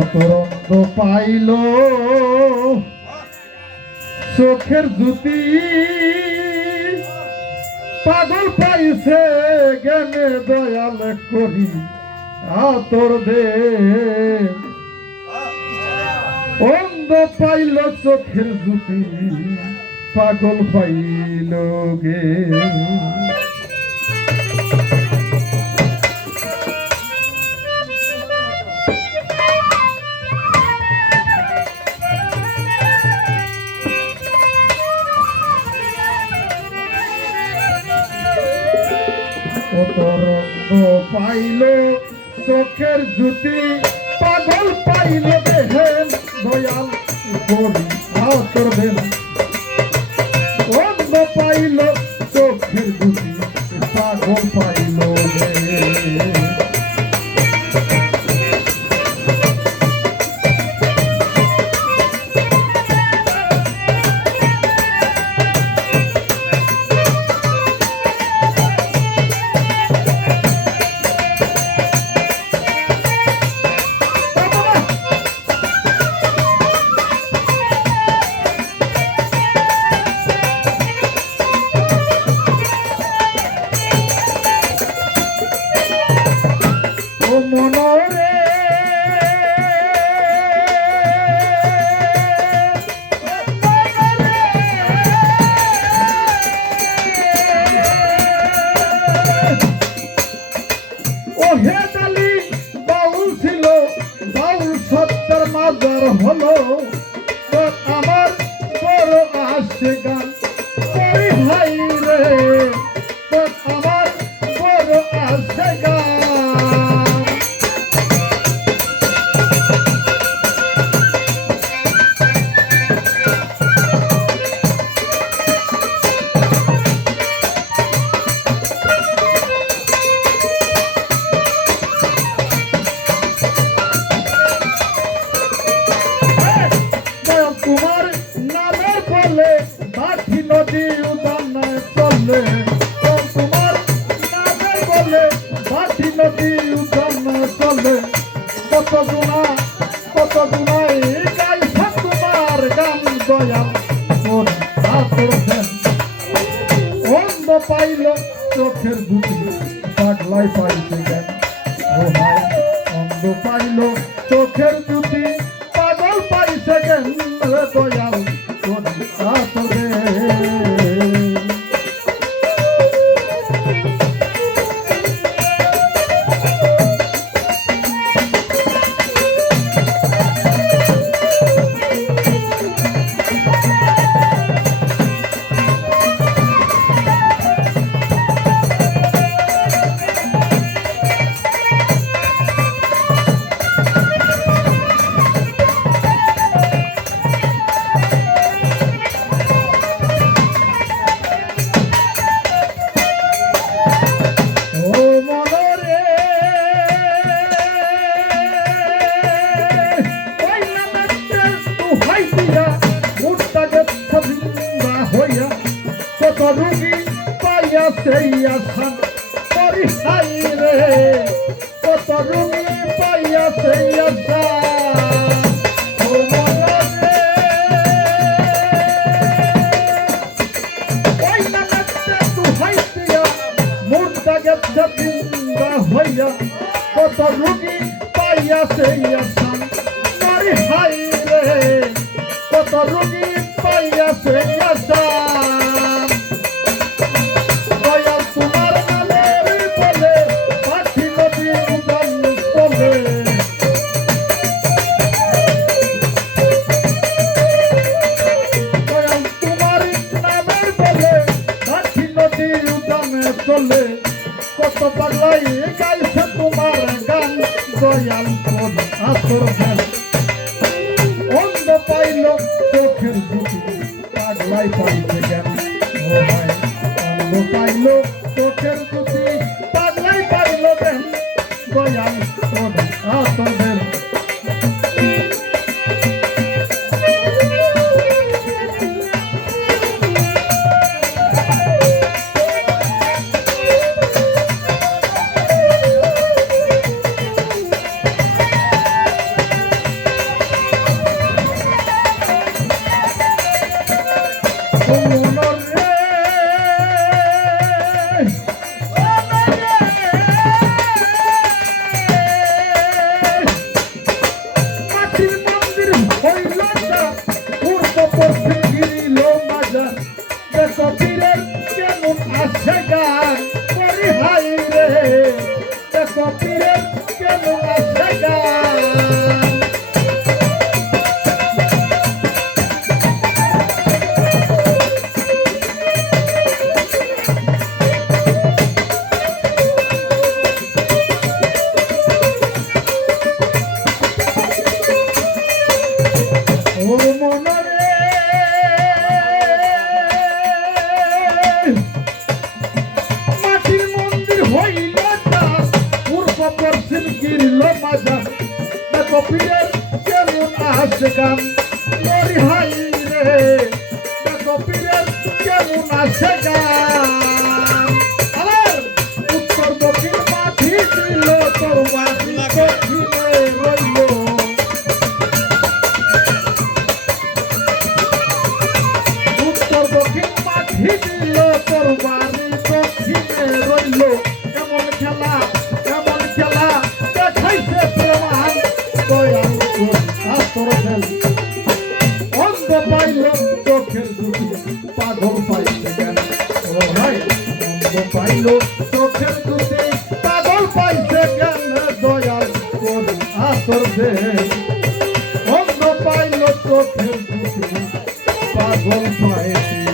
অতরঙ্গ pile চোখের জ্যোতি, পাগল পাইছে জ্ঞানে দয়াল করি আতর দে। অন্ধ পাইল চোখের জ্যোতি, পাগল পাইল গে। অতরঙ্গ পাইল চোখের জ্যোতি, পাগল পাইল দেহেন দয়াল করি আতর দেন। অন্ধ পাইল চোখের জ্যোতি, পাগল পাইল দেহেন। হলো আমার বড় আসে গান করি ভাই রে, আমার বড় আসে গান। তোমার নামে বলে বাকি নদী উদানে চলে, তোমার নামে বলে বাকি নদী উদানে চলে। কত গুণাই গাইছে তোমার গান দয়াল করি আতর দেন। অন্ধ পাইল চোখের দুটি, পাগলাই পাইছে জ্ঞান রোহাই। অন্ধ পাইল চোখের দুটি, পাগল পাইছে জ্ঞান দয়াল করি আতর দেন। কত রুগী পাইয়া সেই আসান করি হাই রে, কত রুগী পাইয়া সেই আসান। ওই নামেতে দুহাই দিয়া মুর্দা গেছে জিন্দা হইয়া, কত রুগী পাইয়া সেই আসান করি হাই রে, কত রুগী পাইয়া সেই আসান। দয়াল তোমার নামের বলে পাখি নদী উদান চলে, দয়াল তোমার নামের বলে পাখি নদী উদানে চলে। কত পাগলাই গাইছে তোমার গান দয়াল করি আতর দেন। অন্ধ পাইল চোখের দুটি, পাগলাই পাইছে জ্ঞান রোহাই। অন্ধ পাইল চোখের দুটি, পাগলাই পাইল জ্ঞান দয়াল করি আতর দেন। পরশিন গিরল মাজা দেখো পীরের কেমন আসে গান মরি হাই রে দেখো পীরের কেমন আসে গান আবার উত্তর দক্ষিণ মাটি দিল তোর বাড়ি দক্ষিণে রইল উত্তর দক্ষিণ মাটি দিল তোর বাড়ি দক্ষিণে রইল এমন খেলা দেখাইছে প্রমাণ দয়াল তোর খেল অন্ধ পাইল চোখের দুটি পাগল পাইছে জ্ঞান ও ভাই অন্ধ পাইল চোখের দুটি পাগল পাইছে জ্ঞান দয়াল তোর আসর দে অন্ধ পাইল চোখের দুটি পাগল পাইছে